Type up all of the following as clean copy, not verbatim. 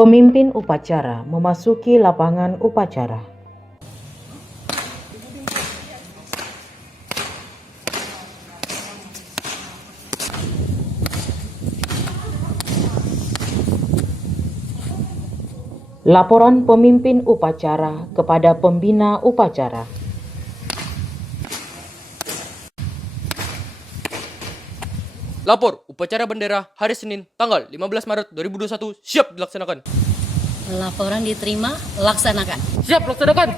Pemimpin upacara memasuki lapangan upacara. Laporan pemimpin upacara kepada pembina upacara. Lapor, upacara bendera hari Senin tanggal 15 Maret 2021 siap dilaksanakan. Laporan diterima, laksanakan. Siap laksanakan.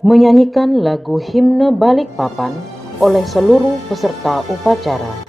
Menyanyikan lagu himne Balikpapan oleh seluruh peserta upacara.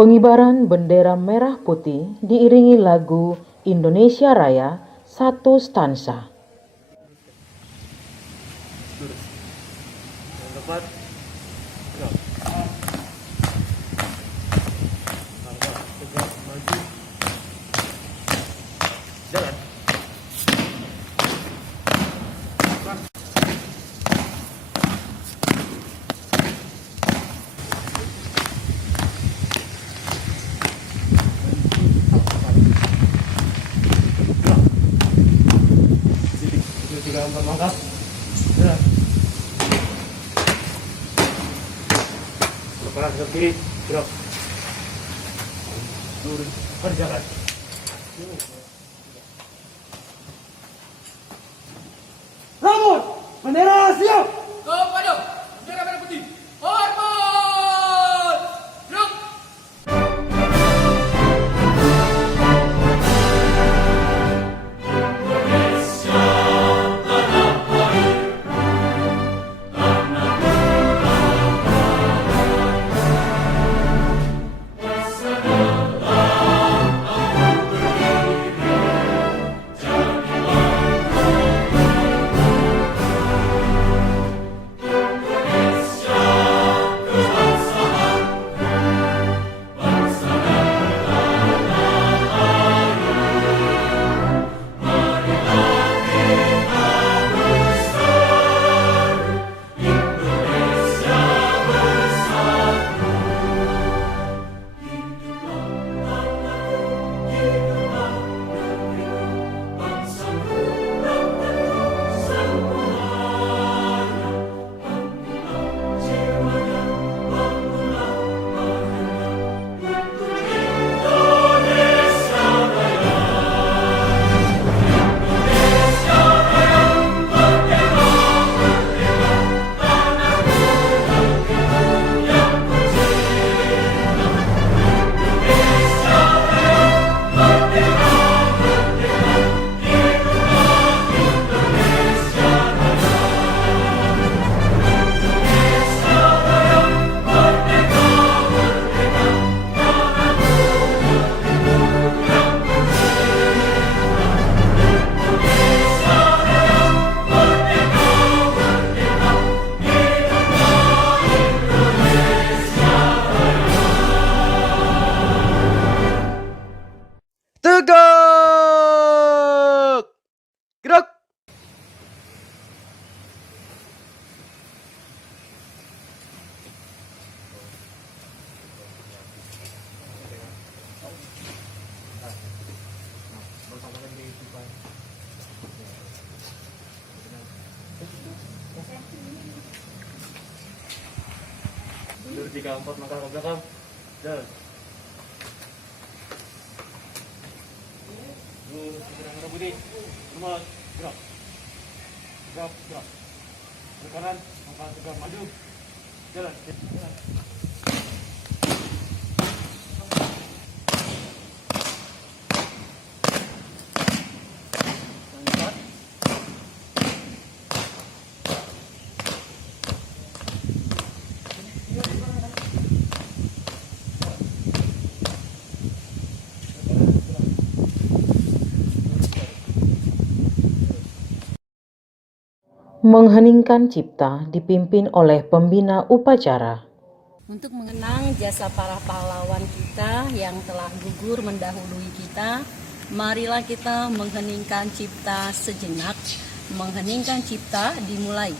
Pengibaran bendera merah putih diiringi lagu Indonesia Raya satu stansa. Mangkat. Kanan ke kiri, gerak. Lurus, berjalan. Rambut, bendera siap. Kepada bendera merah putih. Hormat. Gerak. 3, 4 langkah ke belakang. Jalan. Lurus ke kanan merah putih. Normal. Gerak. Gerak. Gerak. Ke kanan. Langkah tegak maju. Jalan. Jalan. Mengheningkan cipta dipimpin oleh pembina upacara. Untuk mengenang jasa para pahlawan kita yang telah gugur mendahului kita, marilah kita mengheningkan cipta sejenak. Mengheningkan cipta dimulai.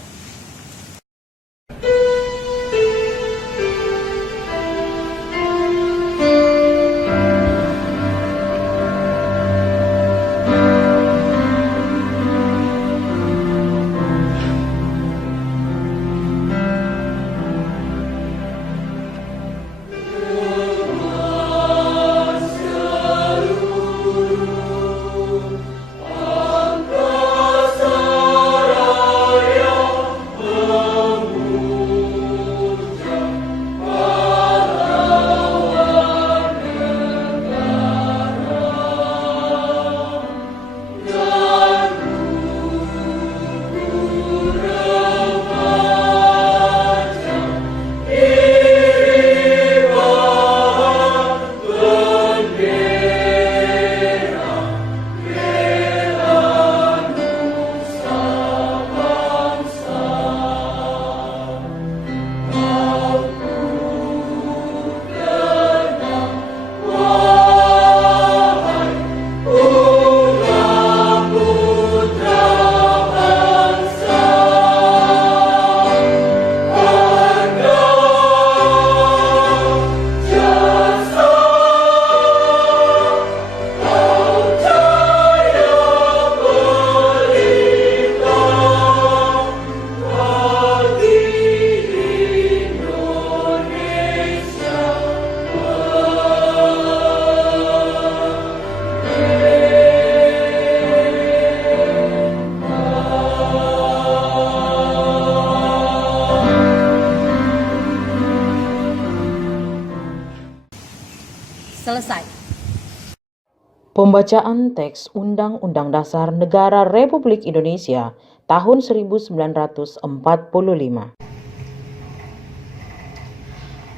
Selesai. Pembacaan teks Undang-Undang Dasar Negara Republik Indonesia tahun 1945.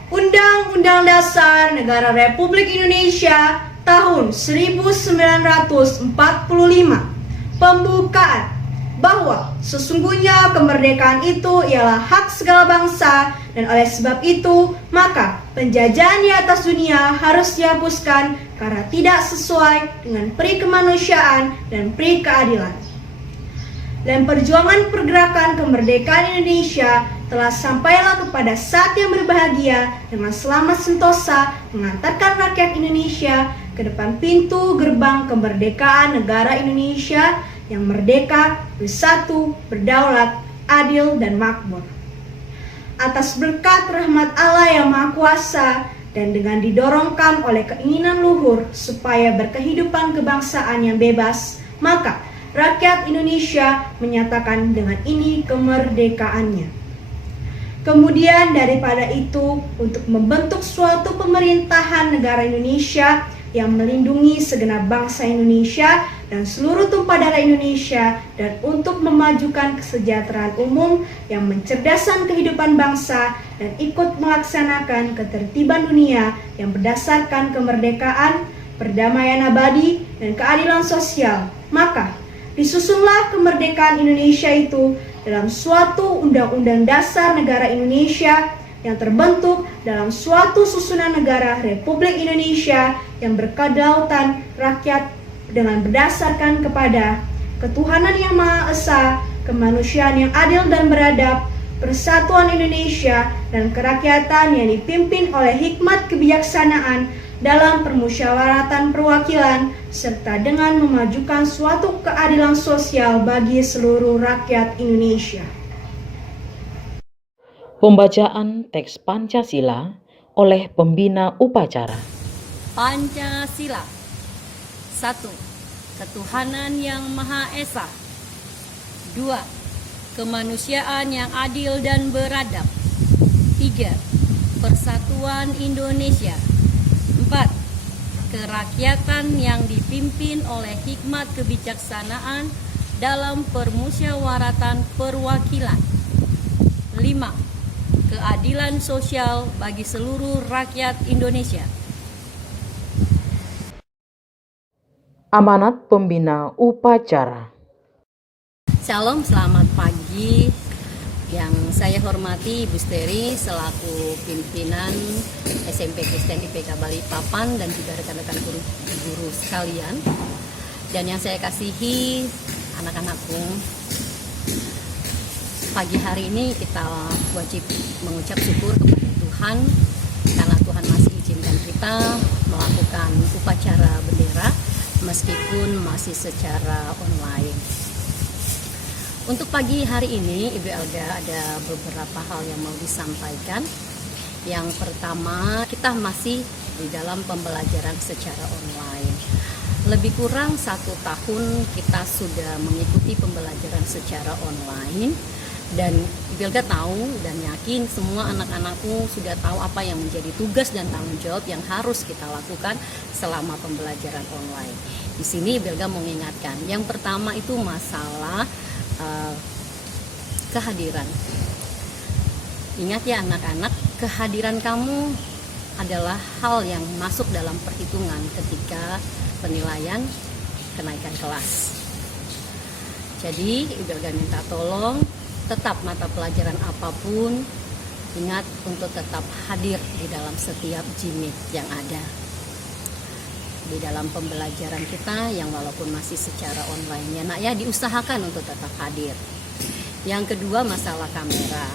Undang-Undang Dasar Negara Republik Indonesia tahun 1945. Pembukaan bahwa sesungguhnya kemerdekaan itu ialah hak segala bangsa dan oleh sebab itu maka penjajahan di atas dunia harus dihapuskan karena tidak sesuai dengan peri kemanusiaan dan peri keadilan. Dan perjuangan pergerakan kemerdekaan Indonesia telah sampailah kepada saat yang berbahagia dengan selamat sentosa mengantarkan rakyat Indonesia ke depan pintu gerbang kemerdekaan negara Indonesia yang merdeka, bersatu, berdaulat, adil, dan makmur. Atas berkat rahmat Allah yang Maha Kuasa dan dengan didorongkan oleh keinginan luhur supaya berkehidupan kebangsaan yang bebas, maka rakyat Indonesia menyatakan dengan ini kemerdekaannya. Kemudian daripada itu, untuk membentuk suatu pemerintahan negara Indonesia yang melindungi segenap bangsa Indonesia dan seluruh tumpah darah Indonesia, dan untuk memajukan kesejahteraan umum yang mencerdaskan kehidupan bangsa dan ikut melaksanakan ketertiban dunia yang berdasarkan kemerdekaan, perdamaian abadi, dan keadilan sosial, maka disusunlah kemerdekaan Indonesia itu dalam suatu Undang-Undang Dasar Negara Indonesia yang terbentuk dalam suatu susunan negara Republik Indonesia yang berkedaulatan rakyat dengan berdasarkan kepada ketuhanan yang Maha Esa, kemanusiaan yang adil dan beradab, persatuan Indonesia, dan kerakyatan yang dipimpin oleh hikmat kebijaksanaan dalam permusyawaratan perwakilan, serta dengan memajukan suatu keadilan sosial bagi seluruh rakyat Indonesia. Pembacaan teks Pancasila oleh pembina upacara. Pancasila. 1. Ketuhanan yang Maha Esa. 2. Kemanusiaan yang adil dan beradab. 3. Persatuan Indonesia. 4. Kerakyatan yang dipimpin oleh hikmat kebijaksanaan dalam permusyawaratan perwakilan. 5. Keadilan sosial bagi seluruh rakyat Indonesia. Amanat pembina upacara. Shalom, selamat pagi. Yang saya hormati Ibu Steri selaku pimpinan SMP Kristen IPK Balikpapan dan juga rekan-rekan guru sekalian. Dan yang saya kasihi anak-anakku, pagi hari ini kita wajib mengucap syukur kepada Tuhan karena Tuhan masih izinkan kita melakukan upacara bendera meskipun masih secara online. Untuk pagi hari ini, Ibu Elga ada beberapa hal yang mau disampaikan. Yang pertama, kita masih di dalam pembelajaran secara online. Lebih kurang 1 tahun kita sudah mengikuti pembelajaran secara online. Dan Ibu Elga tahu dan yakin semua anak-anakku sudah tahu apa yang menjadi tugas dan tanggung jawab yang harus kita lakukan selama pembelajaran online. Di sini Ibu Elga mengingatkan, yang pertama itu masalah kehadiran. Ingat ya anak-anak, kehadiran kamu adalah hal yang masuk dalam perhitungan ketika penilaian kenaikan kelas. Jadi Ibu Elga minta tolong tetap mata pelajaran apapun, ingat untuk tetap hadir di dalam setiap GMIT yang ada di dalam pembelajaran kita yang walaupun masih secara online ya nak ya, diusahakan untuk tetap hadir. Yang kedua, masalah kamera.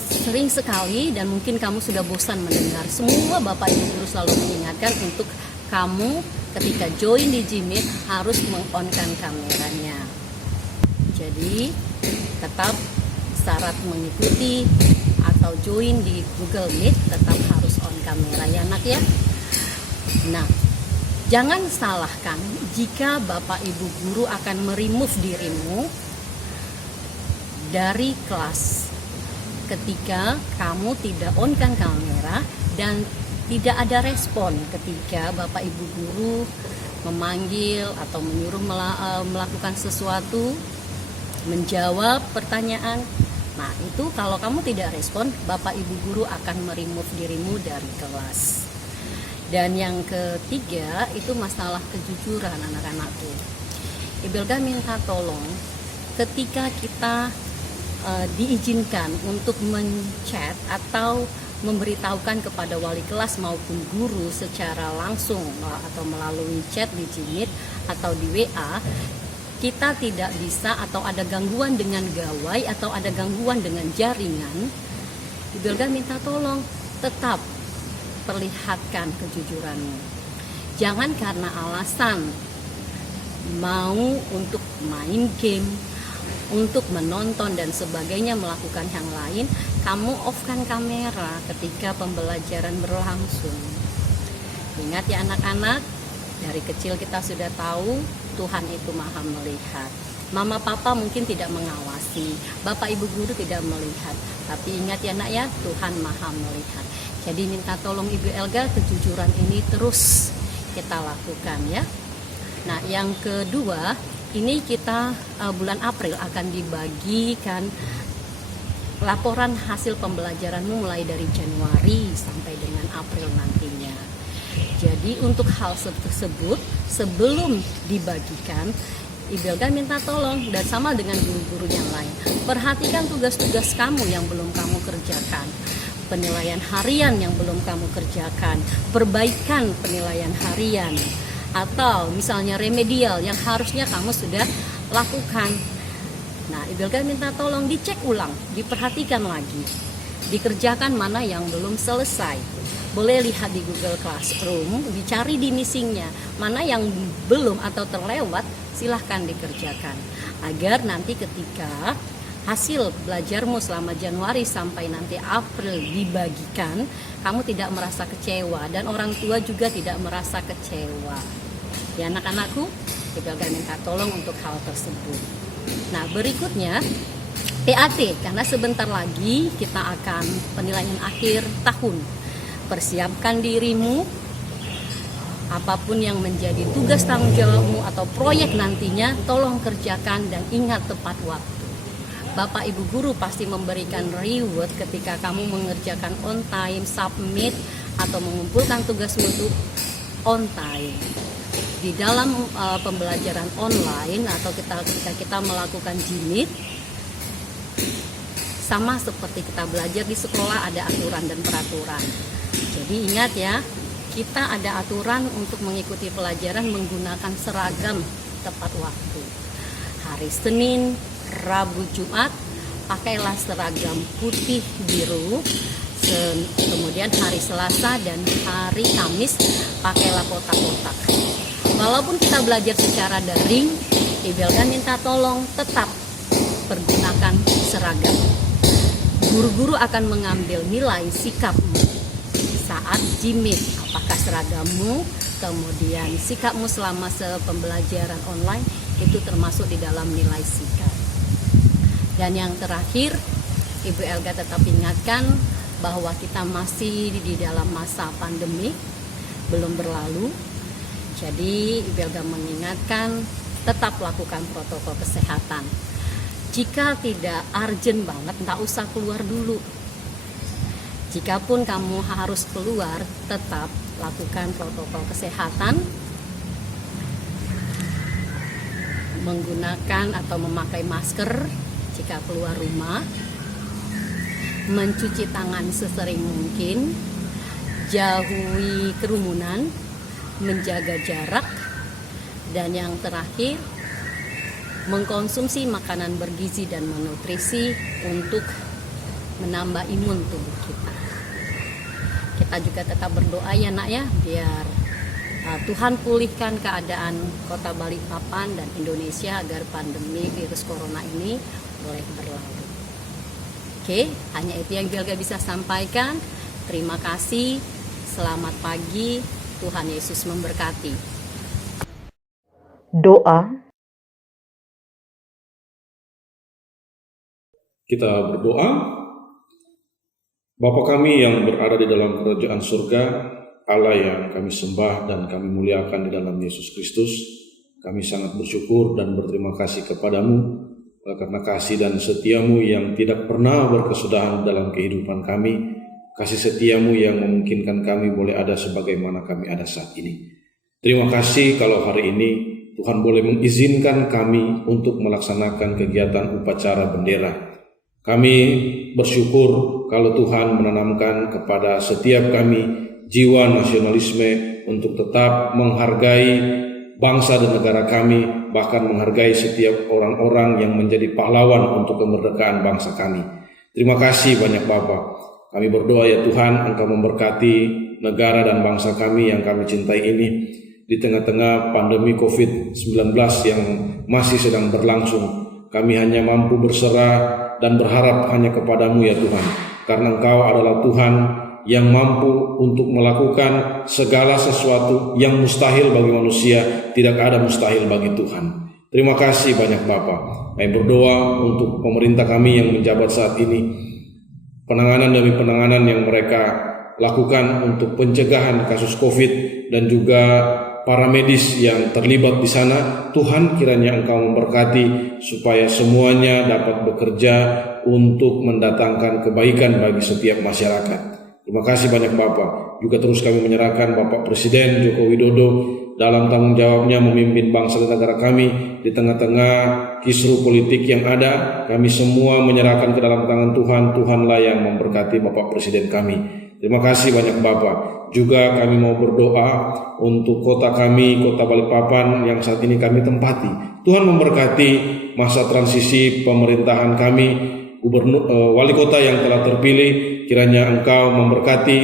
Sering sekali dan mungkin kamu sudah bosan mendengar semua Bapak Ibu guru selalu mengingatkan untuk kamu ketika join di GMIT harus meng-on-kan kameranya. Jadi tetap syarat mengikuti atau join di Google Meet tetap harus on kamera ya nak ya. Nah, jangan salahkan jika Bapak Ibu guru akan meremove dirimu dari kelas ketika kamu tidak on-kan kamera dan tidak ada respon ketika Bapak Ibu guru memanggil atau menyuruh melakukan sesuatu, menjawab pertanyaan. Nah, itu kalau kamu tidak respon, Bapak Ibu guru akan meremove dirimu dari kelas. Dan yang ketiga itu masalah kejujuran anak-anakku. Ibu Elga minta tolong ketika kita diizinkan untuk men-chat atau memberitahukan kepada wali kelas maupun guru secara langsung atau melalui chat di GMIT atau di WA, kita tidak bisa atau ada gangguan dengan gawai atau ada gangguan dengan jaringan. Ibu Elga minta tolong tetap perlihatkan kejujuranmu. Jangan karena alasan mau untuk main game, untuk menonton dan sebagainya melakukan yang lain, kamu off-kan kamera ketika pembelajaran berlangsung. Ingat ya anak-anak, dari kecil kita sudah tahu Tuhan itu maha melihat. Mama papa mungkin tidak mengawasi, Bapak Ibu guru tidak melihat, tapi ingat ya nak ya, Tuhan maha melihat. Jadi minta tolong Ibu Elga kejujuran ini terus kita lakukan ya. Nah yang kedua, ini kita bulan April akan dibagikan laporan hasil pembelajaranmu mulai dari Januari sampai dengan April nantinya. Jadi untuk hal tersebut sebelum dibagikan, Ibu Elga minta tolong dan sama dengan guru-guru yang lain, perhatikan tugas-tugas kamu yang belum kamu kerjakan, penilaian harian yang belum kamu kerjakan, perbaikan penilaian harian, atau misalnya remedial yang harusnya kamu sudah lakukan. Nah, Ibu Elga minta tolong dicek ulang, diperhatikan lagi, dikerjakan mana yang belum selesai. Boleh lihat di Google Classroom, dicari di missingnya, mana yang belum atau terlewat, silahkan dikerjakan. Agar nanti ketika hasil belajarmu selama Januari sampai nanti April dibagikan, kamu tidak merasa kecewa dan orang tua juga tidak merasa kecewa. Ya anak-anakku, Ibu Elga minta tolong untuk hal tersebut. Nah berikutnya PAT, karena sebentar lagi kita akan penilaian akhir tahun. Persiapkan dirimu, apapun yang menjadi tugas tanggung jawabmu atau proyek nantinya, tolong kerjakan dan ingat tepat waktu. Bapak Ibu guru pasti memberikan reward ketika kamu mengerjakan on time, submit, atau mengumpulkan tugasmu itu on time. Di dalam pembelajaran online atau ketika kita melakukan jimit, sama seperti kita belajar di sekolah, ada aturan dan peraturan. Jadi ingat ya, kita ada aturan untuk mengikuti pelajaran menggunakan seragam tepat waktu. Hari Senin, Rabu, Jumat, pakailah seragam putih biru. Kemudian hari Selasa dan hari Kamis, pakailah kotak-kotak. Walaupun kita belajar secara daring, Ibu Elga minta tolong tetap pergunakan seragam. Guru-guru akan mengambil nilai sikapmu saat jimit, apakah seragammu, kemudian sikapmu selama pembelajaran online itu termasuk di dalam nilai sikap. Dan yang terakhir, Ibu Elga tetap ingatkan bahwa kita masih di dalam masa pandemi, belum berlalu. Jadi Ibu Elga mengingatkan tetap lakukan protokol kesehatan. Jika tidak urgent banget, tak usah keluar dulu. Jikapun kamu harus keluar, tetap lakukan protokol kesehatan, menggunakan atau memakai masker jika keluar rumah, mencuci tangan sesering mungkin, jauhi kerumunan, menjaga jarak, dan yang terakhir, mengkonsumsi makanan bergizi dan menutrisi untuk menambah imun tubuh kita. Kita juga tetap berdoa ya nak ya, biar Tuhan pulihkan keadaan kota Balikpapan dan Indonesia agar pandemi virus corona ini boleh berlalu. Oke, hanya itu yang Ibu Elga bisa sampaikan. Terima kasih, selamat pagi, Tuhan Yesus memberkati. Doa. Kita berdoa. Bapa kami yang berada di dalam kerajaan surga, Allah yang kami sembah dan kami muliakan di dalam Yesus Kristus, kami sangat bersyukur dan berterima kasih kepadamu karena kasih dan setiamu yang tidak pernah berkesudahan dalam kehidupan kami, kasih setiamu yang memungkinkan kami boleh ada sebagaimana kami ada saat ini. Terima kasih kalau hari ini Tuhan boleh mengizinkan kami untuk melaksanakan kegiatan upacara bendera. Kami bersyukur kalau Tuhan menanamkan kepada setiap kami jiwa nasionalisme untuk tetap menghargai bangsa dan negara kami, bahkan menghargai setiap orang-orang yang menjadi pahlawan untuk kemerdekaan bangsa kami. Terima kasih banyak Bapa. Kami berdoa ya Tuhan, Engkau memberkati negara dan bangsa kami yang kami cintai ini di tengah-tengah pandemi COVID-19 yang masih sedang berlangsung. Kami hanya mampu berserah dan berharap hanya kepadamu ya Tuhan, karena Engkau adalah Tuhan yang mampu untuk melakukan segala sesuatu yang mustahil bagi manusia, tidak ada mustahil bagi Tuhan. Terima kasih banyak Bapa. Kami berdoa untuk pemerintah kami yang menjabat saat ini, penanganan demi penanganan yang mereka lakukan untuk pencegahan kasus COVID dan juga para medis yang terlibat di sana. Tuhan kiranya Engkau memberkati supaya semuanya dapat bekerja untuk mendatangkan kebaikan bagi setiap masyarakat. Terima kasih banyak Bapak. Juga terus kami menyerahkan Bapak Presiden Joko Widodo dalam tanggung jawabnya memimpin bangsa dan negara kami di tengah-tengah kisruh politik yang ada. Kami semua menyerahkan ke dalam tangan Tuhan. Tuhanlah yang memberkati Bapak Presiden kami. Terima kasih banyak Bapak. Juga kami mau berdoa untuk kota kami, kota Balikpapan yang saat ini kami tempati. Tuhan memberkati masa transisi pemerintahan kami, wali kota yang telah terpilih. Kiranya Engkau memberkati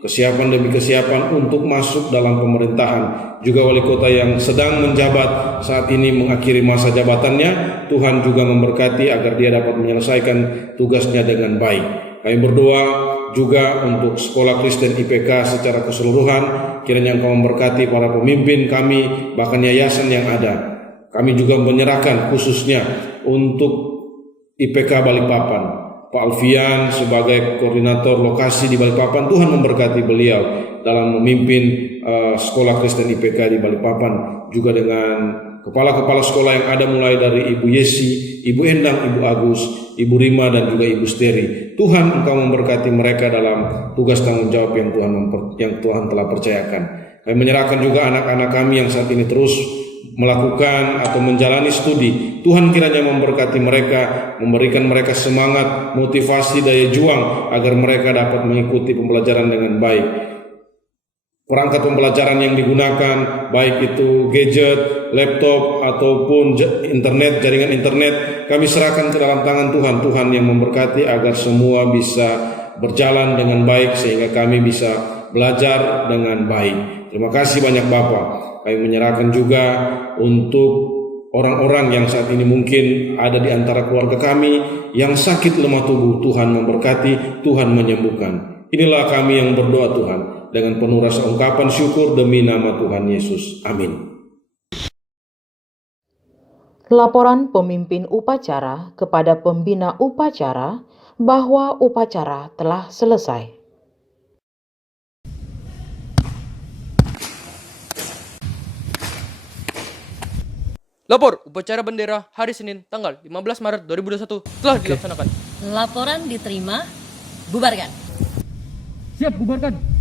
kesiapan demi kesiapan untuk masuk dalam pemerintahan. Juga wali kota yang sedang menjabat saat ini mengakhiri masa jabatannya, Tuhan juga memberkati agar dia dapat menyelesaikan tugasnya dengan baik. Kami berdoa juga untuk sekolah Kristen IPK secara keseluruhan, kiranya Engkau memberkati para pemimpin kami, bahkan yayasan yang ada. Kami juga menyerahkan khususnya untuk IPK Balikpapan, Pak Alfian sebagai koordinator lokasi di Balikpapan. Tuhan memberkati beliau dalam memimpin sekolah Kristen IPK di Balikpapan, juga dengan kepala-kepala sekolah yang ada mulai dari Ibu Yesi, Ibu Endang, Ibu Agus, Ibu Rima, dan juga Ibu Steri. Tuhan, Engkau memberkati mereka dalam tugas tanggung jawab yang Tuhan telah percayakan. Kami menyerahkan juga anak-anak kami yang saat ini terus melakukan atau menjalani studi. Tuhan kiranya memberkati mereka, memberikan mereka semangat, motivasi, daya juang agar mereka dapat mengikuti pembelajaran dengan baik. Perangkat pembelajaran yang digunakan, baik itu gadget, laptop, ataupun internet, jaringan internet, kami serahkan ke dalam tangan Tuhan. Tuhan yang memberkati agar semua bisa berjalan dengan baik sehingga kami bisa belajar dengan baik. Terima kasih banyak Bapak. Kami menyerahkan juga untuk orang-orang yang saat ini mungkin ada di antara keluarga kami yang sakit lemah tubuh. Tuhan memberkati, Tuhan menyembuhkan. Inilah kami yang berdoa Tuhan dengan penuh rasa ungkapan syukur demi nama Tuhan Yesus. Amin. Laporan pemimpin upacara kepada pembina upacara bahwa upacara telah selesai. Lapor, upacara bendera hari Senin tanggal 15 Maret 2021 telah dilaksanakan. Laporan diterima, bubarkan. Siap, bubarkan.